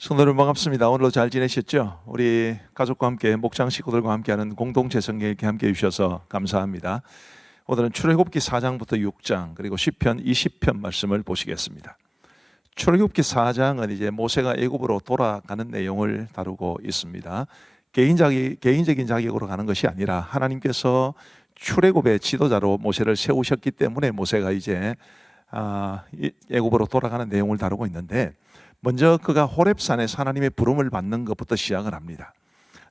성도님 반갑습니다. 오늘도 잘 지내셨죠? 우리 가족과 함께 목장 식구들과 함께하는 공동체 성경 읽기 함께해 주셔서 감사합니다. 오늘은 출애굽기 4장부터 6장 그리고 시편 20편 말씀을 보시겠습니다. 출애굽기 4장은 이제 모세가 애굽으로 돌아가는 내용을 다루고 있습니다. 개인적인 자격으로 가는 것이 아니라 하나님께서 출애굽의 지도자로 모세를 세우셨기 때문에 모세가 이제 애굽으로 돌아가는 내용을 다루고 있는데, 먼저 그가 호렙산에서 하나님의 부름을 받는 것부터 시작을 합니다.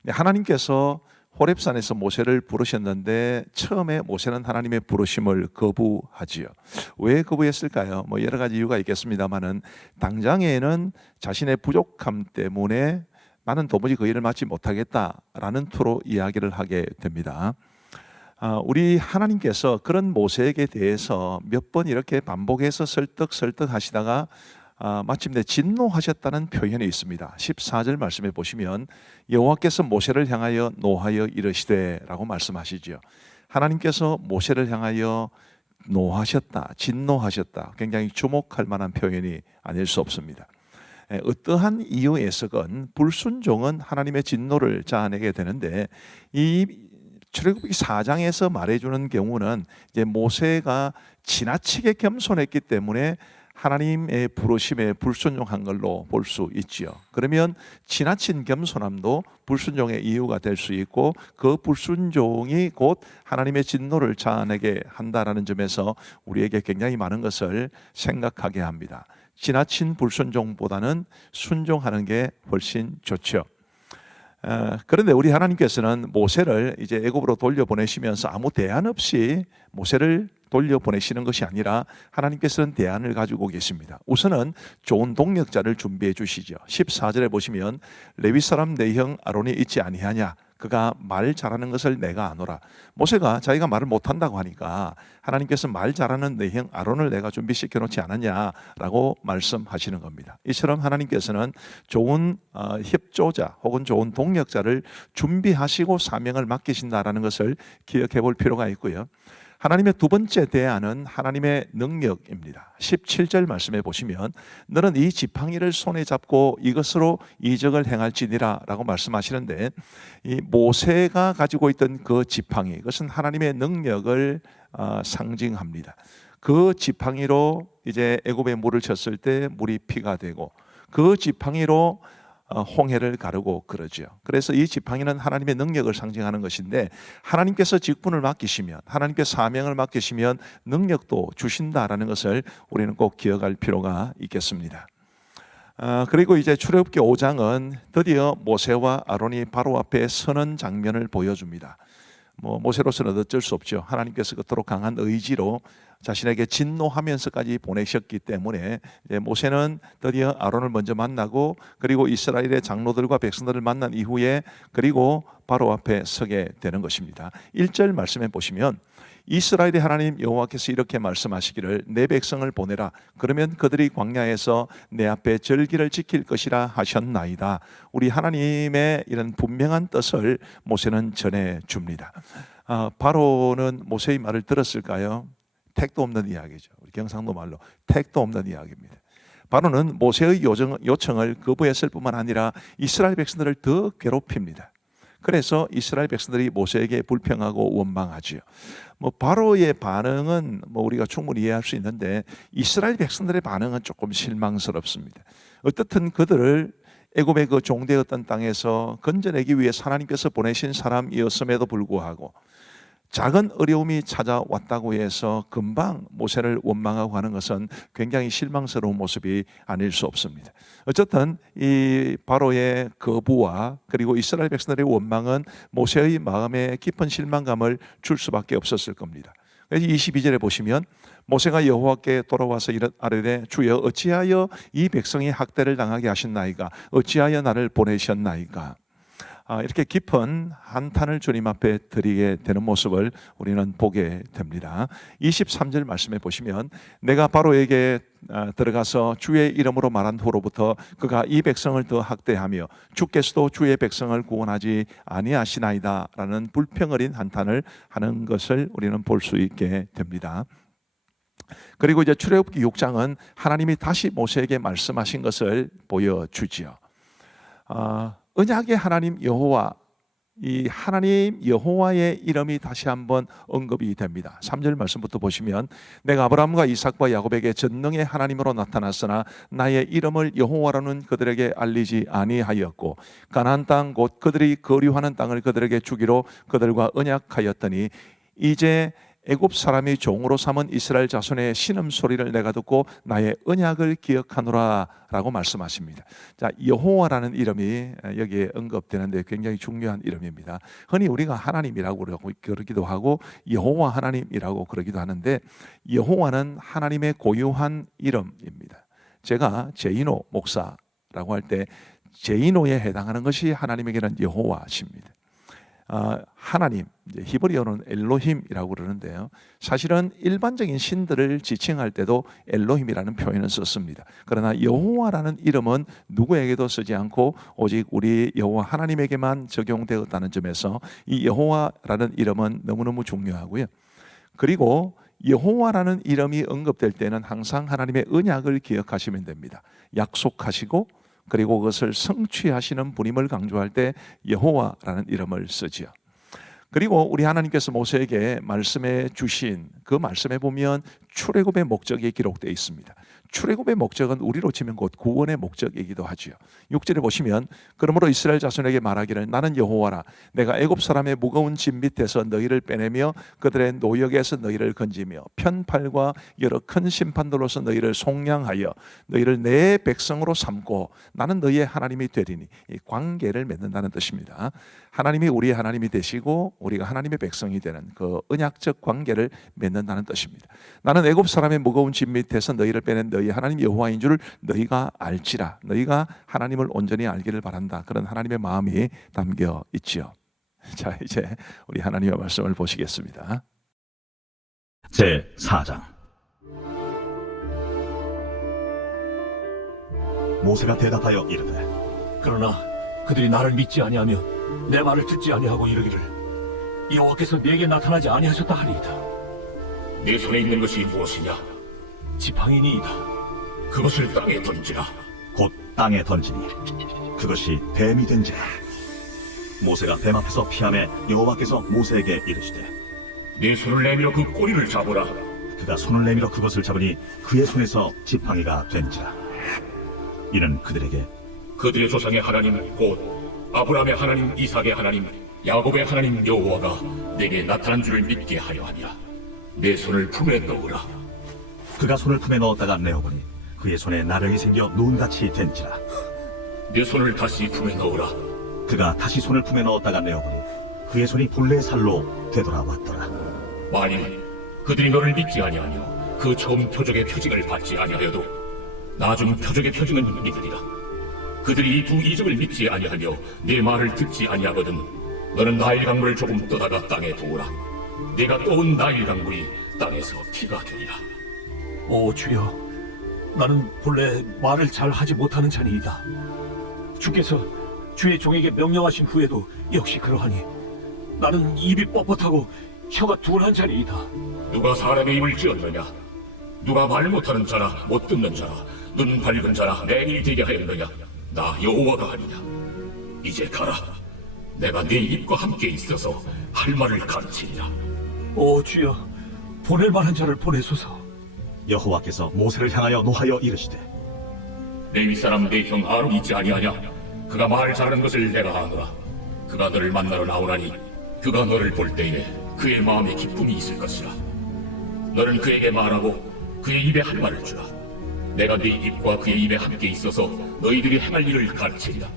하나님께서 호렙산에서 모세를 부르셨는데 처음에 모세는 하나님의 부르심을 거부하지요. 왜 거부했을까요? 여러 가지 이유가 있겠습니다만은 당장에는 자신의 부족함 때문에 나는 도무지 그 일을 맡지 못하겠다라는 투로 이야기를 하게 됩니다. 우리 하나님께서 그런 모세에게 대해서 몇 번 이렇게 반복해서 설득하시다가 마침내 진노하셨다는 표현이 있습니다. 14절 말씀에 보시면 여호와께서 모세를 향하여 노하여 이르시되 라고 말씀하시죠. 하나님께서 모세를 향하여 노하셨다, 진노하셨다, 굉장히 주목할 만한 표현이 아닐 수 없습니다. 어떠한 이유에서건 불순종은 하나님의 진노를 자아내게 되는데, 이 출애굽기 4장에서 말해주는 경우는 이제 모세가 지나치게 겸손했기 때문에 하나님의 부르심에 불순종한 걸로 볼 수 있지요. 그러면 지나친 겸손함도 불순종의 이유가 될 수 있고, 그 불순종이 곧 하나님의 진노를 자아내게 한다라는 점에서 우리에게 굉장히 많은 것을 생각하게 합니다. 지나친 불순종보다는 순종하는 게 훨씬 좋죠. 그런데 우리 하나님께서는 모세를 이제 애굽으로 돌려보내시면서 아무 대안 없이 모세를 돌려보내시는 것이 아니라 하나님께서는 대안을 가지고 계십니다. 우선은 좋은 동력자를 준비해 주시죠. 14절에 보시면 레위 사람 내 형 아론이 있지 아니하냐, 그가 말 잘하는 것을 내가 아노라. 모세가 자기가 말을 못한다고 하니까 하나님께서 말 잘하는 내 형 아론을 내가 준비시켜 놓지 않았냐라고 말씀하시는 겁니다. 이처럼 하나님께서는 좋은 협조자 혹은 좋은 동력자를 준비하시고 사명을 맡기신다라는 것을 기억해 볼 필요가 있고요. 하나님의 두 번째 대안은 하나님의 능력입니다. 17절 말씀해 보시면 너는 이 지팡이를 손에 잡고 이것으로 이적을 행할지니라 라고 말씀하시는데, 이 모세가 가지고 있던 그 지팡이, 그것은 하나님의 능력을 상징합니다. 그 지팡이로 이제 애굽에 물을 쳤을 때 물이 피가 되고, 그 지팡이로 홍해를 가르고 그러죠. 그래서 이 지팡이는 하나님의 능력을 상징하는 것인데, 하나님께서 직분을 맡기시면, 하나님께서 사명을 맡기시면 능력도 주신다라는 것을 우리는 꼭 기억할 필요가 있겠습니다. 그리고 이제 출애굽기 5장은 드디어 모세와 아론이 바로 앞에 서는 장면을 보여줍니다. 모세로서는 어쩔 수 없죠. 하나님께서 그토록 강한 의지로 자신에게 진노하면서까지 보내셨기 때문에 이제 모세는 드디어 아론을 먼저 만나고, 그리고 이스라엘의 장로들과 백성들을 만난 이후에 그리고 바로 앞에 서게 되는 것입니다. 1절 말씀해 보시면 이스라엘의 하나님 여호와께서 이렇게 말씀하시기를 내 백성을 보내라. 그러면 그들이 광야에서 내 앞에 절기를 지킬 것이라 하셨나이다. 우리 하나님의 이런 분명한 뜻을 모세는 전해 줍니다. 바로는 모세의 말을 들었을까요? 택도 없는 이야기죠. 우리 경상도 말로 택도 없는 이야기입니다. 바로는 모세의 요청을 거부했을 뿐만 아니라 이스라엘 백성들을 더 괴롭힙니다. 그래서 이스라엘 백성들이 모세에게 불평하고 원망하지요. 바로의 반응은 우리가 충분히 이해할 수 있는데, 이스라엘 백성들의 반응은 조금 실망스럽습니다. 어떻든 그들을 애굽의 그 종되었던 땅에서 건져내기 위해 하나님께서 보내신 사람이었음에도 불구하고 작은 어려움이 찾아왔다고 해서 금방 모세를 원망하고 하는 것은 굉장히 실망스러운 모습이 아닐 수 없습니다. 어쨌든 이 바로의 거부와 그리고 이스라엘 백성들의 원망은 모세의 마음에 깊은 실망감을 줄 수밖에 없었을 겁니다. 그래서 22절에 보시면 모세가 여호와께 돌아와서 아뢰되 주여 어찌하여 이 백성이 학대를 당하게 하셨나이까, 어찌하여 나를 보내셨나이까. 이렇게 깊은 한탄을 주님 앞에 드리게 되는 모습을 우리는 보게 됩니다. 23절 말씀에 보시면 내가 바로에게 들어가서 주의 이름으로 말한 후로부터 그가 이 백성을 더 학대하며 주께서도 주의 백성을 구원하지 아니하시나이다 라는 불평어린 한탄을 하는 것을 우리는 볼 수 있게 됩니다. 그리고 이제 출애굽기 6장은 하나님이 다시 모세에게 말씀하신 것을 보여주지요. 언약의 하나님 여호와, 이 하나님 여호와의 이름이 다시 한번 언급이 됩니다. 3절 말씀부터 보시면 내가 아브라함과 이삭과 야곱에게 전능의 하나님으로 나타났으나 나의 이름을 여호와라는 그들에게 알리지 아니하였고 가나안 땅 곧 그들이 거류하는 땅을 그들에게 주기로 그들과 언약하였더니 이제 애굽 사람이 종으로 삼은 이스라엘 자손의 신음소리를 내가 듣고 나의 언약을 기억하노라 라고 말씀하십니다. 자, 여호와라는 이름이 여기에 언급되는데 굉장히 중요한 이름입니다. 흔히 우리가 하나님이라고 그러기도 하고 여호와 하나님이라고 그러기도 하는데 여호와는 하나님의 고유한 이름입니다. 제가 제이노 목사라고 할 때 제이노에 해당하는 것이 하나님에게는 여호와십니다. 하나님, 히브리어는 엘로힘이라고 그러는데요. 사실은 일반적인 신들을 지칭할 때도 엘로힘이라는 표현을 썼습니다. 그러나 여호와라는 이름은 누구에게도 쓰지 않고 오직 우리 여호와 하나님에게만 적용되었다는 점에서 이 여호와라는 이름은 너무너무 중요하고요. 그리고 여호와라는 이름이 언급될 때는 항상 하나님의 언약을 기억하시면 됩니다. 약속하시고 그리고 그것을 성취하시는 분임을 강조할 때 여호와라는 이름을 쓰지요. 그리고 우리 하나님께서 모세에게 말씀해 주신 그 말씀에 보면 출애굽의 목적이 기록되어 있습니다. 출애굽의 목적은 우리로 치면 곧 구원의 목적이기도 하지요. 6절에 보시면 그러므로 이스라엘 자손에게 말하기를 나는 여호와라 내가 애굽 사람의 무거운 짐 밑에서 너희를 빼내며 그들의 노역에서 너희를 건지며 편팔과 여러 큰 심판들로서 너희를 속량하여 너희를 내 백성으로 삼고 나는 너희의 하나님이 되리니 이 관계를 맺는다는 뜻입니다. 하나님이 우리의 하나님이 되시고 우리가 하나님의 백성이 되는 그 언약적 관계를 맺는다는 뜻입니다. 나는 애굽 사람의 무거운 짐 밑에서 너희를 빼낸 너희 하나님 여호와인 줄 너희가 알지라. 너희가 하나님을 온전히 알기를 바란다. 그런 하나님의 마음이 담겨 있지요. 자, 이제 우리 하나님의 말씀을 보시겠습니다. 제 4장. 모세가 대답하여 이르되 그러나 그들이 나를 믿지 아니하며 내 말을 듣지 아니하고 이르기를 여호와께서 내게 나타나지 아니하셨다 하리이다. 내 손에 있는 것이 무엇이냐? 지팡이니이다. 그것을 땅에 던지라. 곧 땅에 던지니 그것이 뱀이 된지라. 모세가 뱀 앞에서 피하매 여호와께서 모세에게 이르시되 내 손을 내밀어 그 꼬리를 잡으라. 그가 손을 내밀어 그것을 잡으니 그의 손에서 지팡이가 된지라. 이는 그들에게 그들의 조상의 하나님 곧 아브라함의 하나님, 이삭의 하나님, 야곱의 하나님 여호와가 내게 나타난 줄을 믿게 하려 함이라. 내 손을 품에 넣으라. 그가 손을 품에 넣었다가 내어보니 그의 손에 나력이 생겨 눈같이 된지라. 내 손을 다시 품에 넣으라. 그가 다시 손을 품에 넣었다가 내어보니 그의 손이 본래 살로 되돌아왔더라. 만일 그들이 너를 믿지 아니하며 그 처음 표적의 표징을 받지 아니하여도 나중 표적의 표징은 믿으리라. 그들이 이 두 이적을 믿지 아니하며 내 말을 듣지 아니하거든 너는 나일 강물을 조금 떠다가 땅에 두으라. 내가 떠온 나일 강물이 땅에서 피가 되리라. 오 주여, 나는 본래 말을 잘 하지 못하는 자니이다. 주께서 주의 종에게 명령하신 후에도 역시 그러하니 나는 입이 뻣뻣하고 혀가 둔한 자니이다. 누가 사람의 입을 지었느냐? 누가 말 못하는 자라 못 듣는 자라 눈 밝은 자라 맹인이 되게 하였느냐? 나 여호와가 아니냐? 이제 가라. 내가 네 입과 함께 있어서 할 말을 가르치리라. 오 주여, 보낼 만한 자를 보내소서. 여호와께서 모세를 향하여 노하여 이르시되 레위 사람 내 형 아론 있지 아니하냐? 그가 말 잘하는 것을 내가 아노라. 그가 너를 만나러 나오나니 그가 너를 볼 때에 그의 마음에 기쁨이 있을 것이라. 너는 그에게 말하고 그의 입에 할 말을 주라. 내가 네 입과 그의 입에 함께 있어서 너희들이 행할 일을 가르치리라.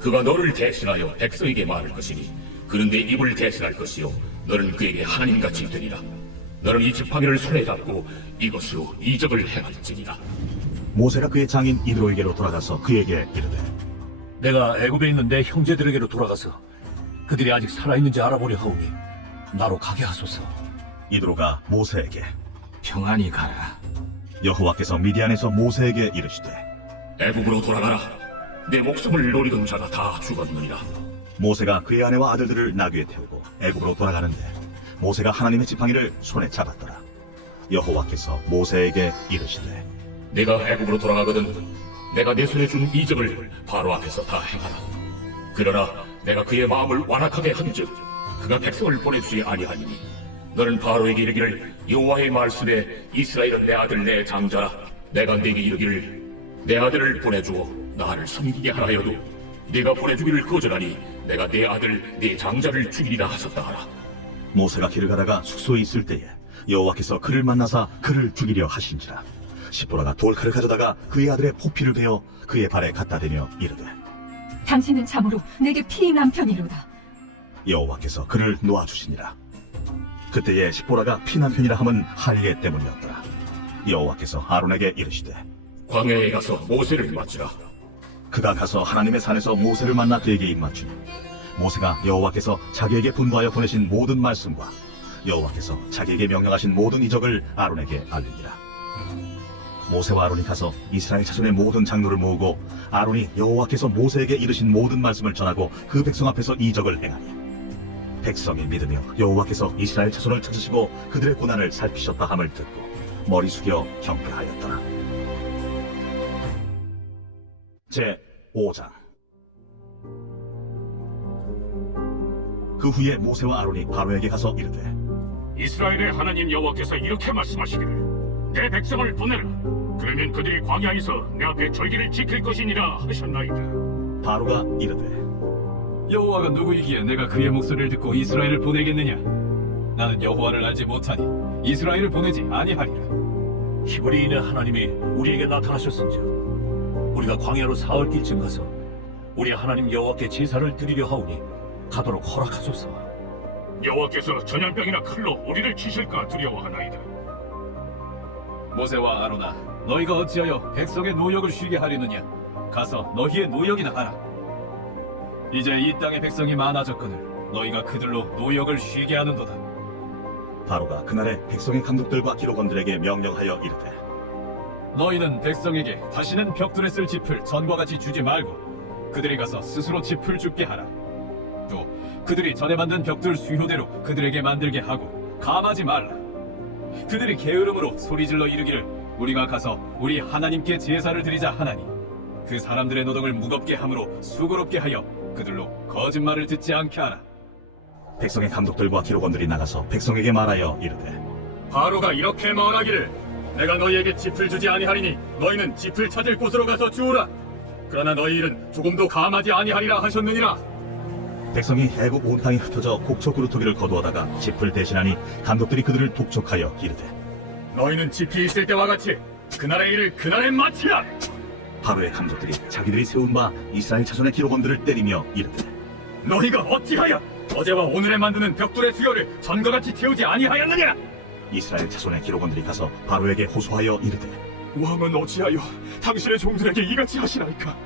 그가 너를 대신하여 백성에게 말할 것이니 그는 내 입을 대신할 것이요 너는 그에게 하나님같이 되리라. 너는 이 지팡이를 손에 잡고 이것으로 이적을 행할지니라. 모세가 그의 장인 이드로에게로 돌아가서 그에게 이르되 내가 애굽에 있는 내 형제들에게로 돌아가서 그들이 아직 살아있는지 알아보려 하오니 나로 가게 하소서. 이드로가 모세에게 평안히 가라. 여호와께서 미디안에서 모세에게 이르시되 애굽으로 돌아가라. 내 목숨을 노리던 자가 다 죽었느니라. 모세가 그의 아내와 아들들을 나귀에 태우고 애굽으로 돌아가는데 모세가 하나님의 지팡이를 손에 잡았더라. 여호와께서 모세에게 이르시되 내가 애굽으로 돌아가거든 내가 내 손에 준 이적을 바로 앞에서 다 행하라. 그러나 내가 그의 마음을 완악하게 한즉 그가 백성을 보내주지 아니하니니 너는 바로에게 이르기를 여호와의 말씀에 이스라엘은 내 아들 내 장자라. 내가 네게 이르기를 내 아들을 보내주어 나를 섬기게 하라여도 네가 보내주기를 거절하니 내가 내 아들 내 장자를 죽이리라 하셨다 하라. 모세가 길을 가다가 숙소에 있을 때에 여호와께서 그를 만나사 그를 죽이려 하신지라. 시보라가 돌칼을 가져다가 그의 아들의 포피를 베어 그의 발에 갖다 대며 이르되 당신은 참으로 내게 피인 남편이로다. 여호와께서 그를 놓아주시니라. 그때에 시보라가 피난편이라 함은 할례 때문이었더라. 여호와께서 아론에게 이르시되 광야에 가서 모세를 맞으라. 그가 가서 하나님의 산에서 모세를 만나 그에게 입맞추니 모세가 여호와께서 자기에게 분부하여 보내신 모든 말씀과 여호와께서 자기에게 명령하신 모든 이적을 아론에게 알리니라. 모세와 아론이 가서 이스라엘 자손의 모든 장로를 모으고 아론이 여호와께서 모세에게 이르신 모든 말씀을 전하고 그 백성 앞에서 이적을 행하니 백성이 믿으며 여호와께서 이스라엘 자손을 찾으시고 그들의 고난을 살피셨다 함을 듣고 머리 숙여 경배하였더라. 제 5장. 그 후에 모세와 아론이 바로에게 가서 이르되 이스라엘의 하나님 여호와께서 이렇게 말씀하시기를 내 백성을 보내라. 그러면 그들이 광야에서 내 앞에 절기를 지킬 것이니라 하셨나이다. 바로가 이르되 여호와가 누구이기에 내가 그의 목소리를 듣고 이스라엘을 보내겠느냐? 나는 여호와를 알지 못하니 이스라엘을 보내지 아니하리라. 히브리인의 하나님이 우리에게 나타나셨은즉 우리가 광야로 사흘 길쯤 가서 우리 하나님 여호와께 제사를 드리려 하오니 가도록 허락하소서. 여호와께서 전염병이나 칼로 우리를 치실까 두려워하나이다. 모세와 아론아, 너희가 어찌하여 백성의 노역을 쉬게 하려느냐? 가서 너희의 노역이나 하라. 이제 이 땅의 백성이 많아졌거늘 너희가 그들로 노역을 쉬게 하는도다. 바로가 그날에 백성의 감독들과 기록원들에게 명령하여 이르되 너희는 백성에게 다시는 벽돌에 쓸 짚을 전과 같이 주지 말고 그들이 가서 스스로 짚을 줍게 하라. 또 그들이 전에 만든 벽돌 수효대로 그들에게 만들게 하고 감하지 말라. 그들이 게으름으로 소리질러 이르기를 우리가 가서 우리 하나님께 제사를 드리자 하나니 그 사람들의 노동을 무겁게 함으로 수고롭게 하여 그들로 거짓말을 듣지 않게 하라. 백성의 감독들과 기록원들이 나가서 백성에게 말하여 이르되 바로가 이렇게 말하기를 내가 너희에게 짚을 주지 아니하리니 너희는 짚을 찾을 곳으로 가서 주우라. 그러나 너희 일은 조금도 감하지 아니하리라 하셨느니라. 백성이 애굽 온 땅에 흩어져 곡초 그루터기를 거두어다가 짚을 대신하니 감독들이 그들을 독촉하여 이르되 너희는 짚이 있을 때와 같이 그날의 일을 그날에 마치라. 바로의 감독들이 자기들이 세운 바 이스라엘 자손의 기록원들을 때리며 이르되 너희가 어찌하여 어제와 오늘에 만드는 벽돌의 수요를 전과 같이 채우지 아니하였느냐? 이스라엘 자손의 기록원들이 가서 바로에게 호소하여 이르되 왕은 어찌하여 당신의 종들에게 이같이 하시나이까?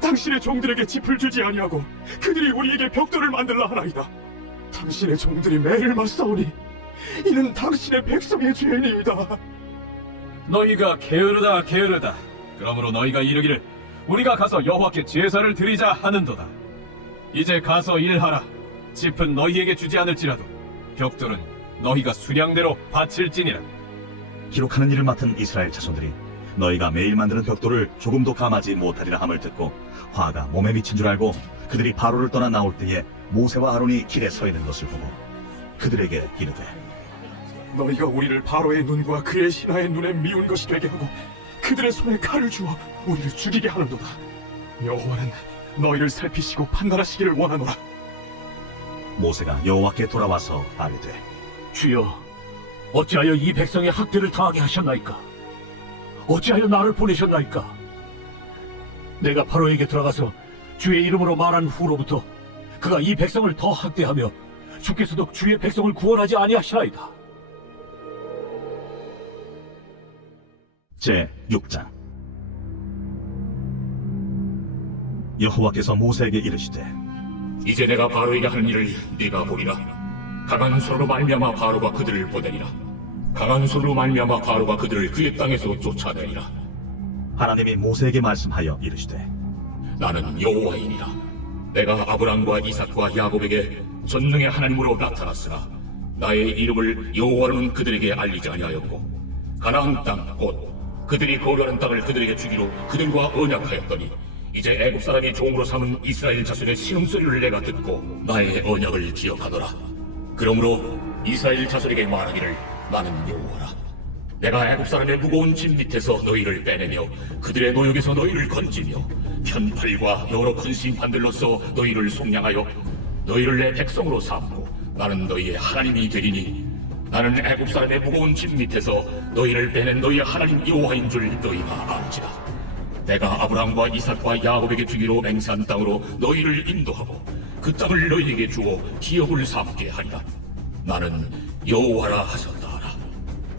당신의 종들에게 짚을 주지 아니하고 그들이 우리에게 벽돌을 만들라 하나이다. 당신의 종들이 매일 맞사오니 이는 당신의 백성의 죄니이다. 너희가 게으르다 게으르다. 그러므로 너희가 이르기를 우리가 가서 여호와께 제사를 드리자 하는도다. 이제 가서 일하라. 짚은 너희에게 주지 않을지라도 벽돌은 너희가 수량대로 바칠지니라. 기록하는 일을 맡은 이스라엘 자손들이 너희가 매일 만드는 벽돌을 조금도 감하지 못하리라 함을 듣고 화가 몸에 미친 줄 알고 그들이 바로를 떠나 나올 때에 모세와 아론이 길에 서 있는 것을 보고 그들에게 이르되 너희가 우리를 바로의 눈과 그의 신하의 눈에 미운 것이 되게 하고 그들의 손에 칼을 주어 우리를 죽이게 하는도다. 여호와는 너희를 살피시고 판단하시기를 원하노라. 모세가 여호와께 돌아와서 아뢰되 주여, 어찌하여 이 백성의 학대를 당하게 하셨나이까? 어찌하여 나를 보내셨나이까? 내가 바로에게 들어가서 주의 이름으로 말한 후로부터 그가 이 백성을 더 학대하며 주께서도 주의 백성을 구원하지 아니하시나이다. 제 6장. 여호와께서 모세에게 이르시되 이제 내가 바로에게 하는 일을 네가 보리라. 강한 손으로 말미암아 바로가 그들을 보내리라. 강한 손으로 말미암아 바로가 그들을 그의 땅에서 쫓아내리라. 하나님이 모세에게 말씀하여 이르시되 나는 여호와이니라. 내가 아브람과 이삭과 야곱에게 전능의 하나님으로 나타났으나 나의 이름을 여호와로는 그들에게 알리지 아니하였고 가나안 땅 곧 그들이 거류하는 땅을 그들에게 주기로 그들과 언약하였더니 이제 애굽 사람이 종으로 삼은 이스라엘 자손의 신음소리를 내가 듣고 나의 언약을 기억하노라. 그러므로 이스라엘 자손에게 말하기를 나는 여호와라. 내가 애굽 사람의 무거운 짐 밑에서 너희를 빼내며 그들의 노역에서 너희를 건지며 편팔과 여러 큰 심판들로서 너희를 속량하여 너희를 내 백성으로 삼고 나는 너희의 하나님이 되리니 나는 애굽 사람의 무거운 짐 밑에서 너희를 빼낸 너희의 하나님 여호와인 줄 너희가 알지라. 내가 아브라함과 이삭과 야곱에게 주기로 맹세한 땅으로 너희를 인도하고 그 땅을 너희에게 주어 기업을 삼게 하리라. 나는 여호와라 하셨다.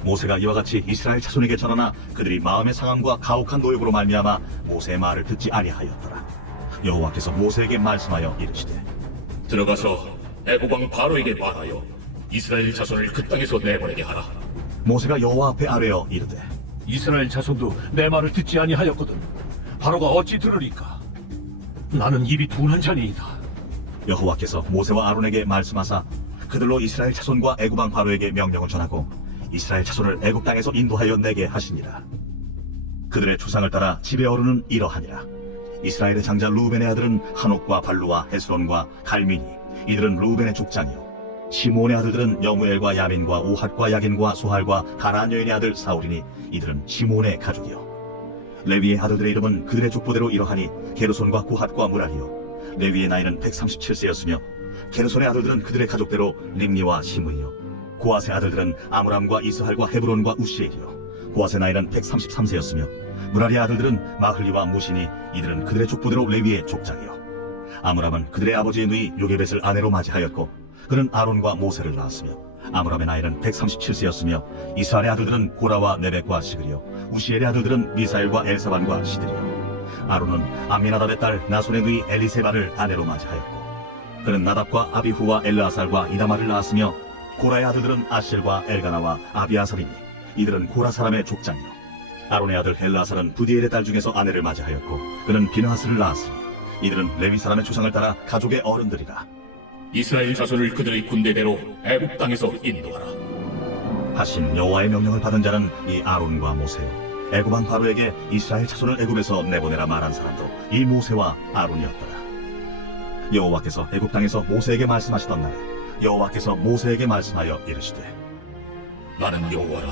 모세가 이와 같이 이스라엘 자손에게 전하나 그들이 마음의 상함과 가혹한 노역으로 말미암아 모세의 말을 듣지 아니하였더라. 여호와께서 모세에게 말씀하여 이르시되 들어가서 애굽 왕 바로에게 말하여 이스라엘 자손을 그 땅에서 내보내게 하라. 모세가 여호와 앞에 아뢰어 이르되 이스라엘 자손도 내 말을 듣지 아니하였거든. 바로가 어찌 들으리까? 나는 입이 둔한 자니이다. 여호와께서 모세와 아론에게 말씀하사 그들로 이스라엘 자손과 애굽 왕 바로에게 명령을 전하고 이스라엘 자손을 애굽 땅에서 인도하여 내게 하시니라. 그들의 추상을 따라 집의 어른은 이러하니라. 이스라엘의 장자 루벤의 아들은 한옥과 발루와 헤스론과 갈미니, 이들은 루벤의 족장이요. 시므온의 아들들은 여무엘과 야민과 오핫과 야긴과 소할과 가나안 여인의 아들 사울이니 이들은 시므온의 가족이요. 레위의 아들들의 이름은 그들의 족보대로 이러하니 게르손과 고핫과 무라리요. 레위의 나이는 137세였으며 게르손의 아들들은 그들의 가족대로 림니와 시므이요. 고핫의 아들들은 아므람과 이스할과 헤브론과 우시엘이요. 고핫의 나이는 133세였으며 무라리의 아들들은 마흘리와 무시니 이들은 그들의 족보대로 레위의 족장이요. 아므람은 그들의 아버지의 누이 요게벳을 아내로 맞이하였고 그는 아론과 모세를 낳았으며 아므람의 나이는 137세였으며 이스라엘의 아들들은 고라와 네벡과 시그리요. 우시엘의 아들들은 미사엘과 엘사반과 시드리요. 아론은 암미나답의 딸 나손의 누이 엘리세바를 아내로 맞이하였고 그는 나답과 아비후와 엘르아살과 이다말을 낳았으며 고라의 아들들은 아실과 엘가나와 아비아살이니 이들은 고라 사람의 족장이요. 아론의 아들 엘르아살은 부디엘의 딸 중에서 아내를 맞이하였고 그는 비느하스를 낳았으니 이들은 레위 사람의 조상을 따라 가족의 어른들이라. 이스라엘 자손을 그들의 군대대로 애굽 땅에서 인도하라. 하신 여호와의 명령을 받은 자는 이 아론과 모세요. 애굽 왕 바로에게 이스라엘 자손을 애굽에서 내보내라 말한 사람도 이 모세와 아론이었더라. 여호와께서 애굽 땅에서 모세에게 말씀하시던 날에 여호와께서 모세에게 말씀하여 이르시되 나는 여호와라.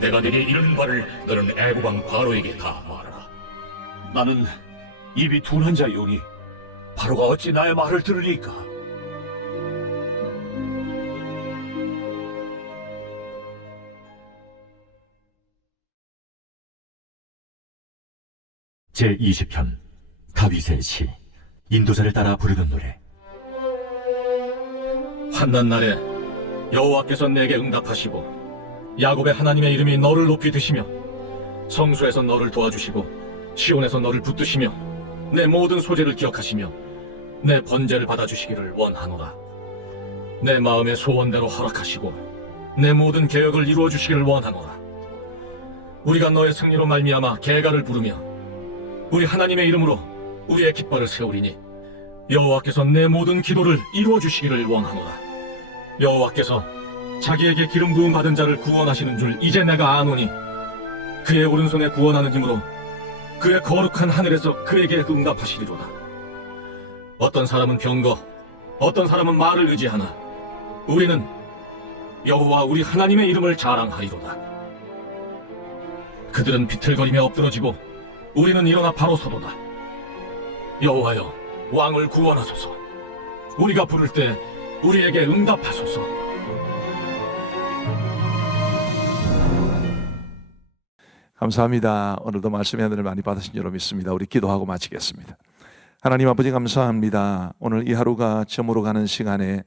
내가 네게 이르는 바를 너는 애굽 왕 바로에게 다 말하라. 나는 입이 둔한 자이오니 바로가 어찌 나의 말을 들으리까? 제20편 다윗의 시 인도자를 따라 부르는 노래. 환난 날에 여호와께서 내게 응답하시고 야곱의 하나님의 이름이 너를 높이 드시며 성소에서 너를 도와주시고 시온에서 너를 붙드시며 내 모든 소재를 기억하시며 내 번제를 받아주시기를 원하노라. 내 마음의 소원대로 허락하시고 내 모든 계획을 이루어 주시기를 원하노라. 우리가 너의 승리로 말미암아 계가를 부르며 우리 하나님의 이름으로 우리의 깃발을 세우리니 여호와께서 내 모든 기도를 이루어 주시기를 원하노라. 여호와께서 자기에게 기름 부음 받은 자를 구원하시는 줄 이제 내가 아노니 그의 오른손에 구원하는 힘으로 그의 거룩한 하늘에서 그에게 응답하시리로다. 어떤 사람은 병거, 어떤 사람은 말을 의지하나 우리는 여호와 우리 하나님의 이름을 자랑하리로다. 그들은 비틀거리며 엎드러지고 우리는 일어나 바로 서도다. 여호와여, 왕을 구원하소서. 우리가 부를 때 우리에게 응답하소서. 감사합니다. 오늘도 말씀의 하늘을 많이 받으신 줄로 믿습니다. 우리 기도하고 마치겠습니다. 하나님 아버지 감사합니다. 오늘 이 하루가 저물어 가는 시간에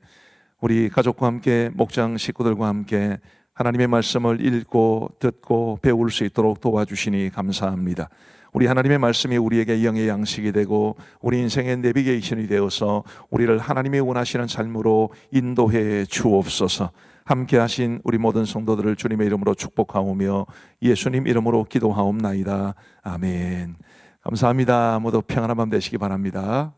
우리 가족과 함께 목장 식구들과 함께 하나님의 말씀을 읽고 듣고 배울 수 있도록 도와주시니 감사합니다. 우리 하나님의 말씀이 우리에게 영의 양식이 되고 우리 인생의 내비게이션이 되어서 우리를 하나님이 원하시는 삶으로 인도해 주옵소서. 함께 하신 우리 모든 성도들을 주님의 이름으로 축복하오며 예수님 이름으로 기도하옵나이다. 아멘. 감사합니다. 모두 평안한 밤 되시기 바랍니다.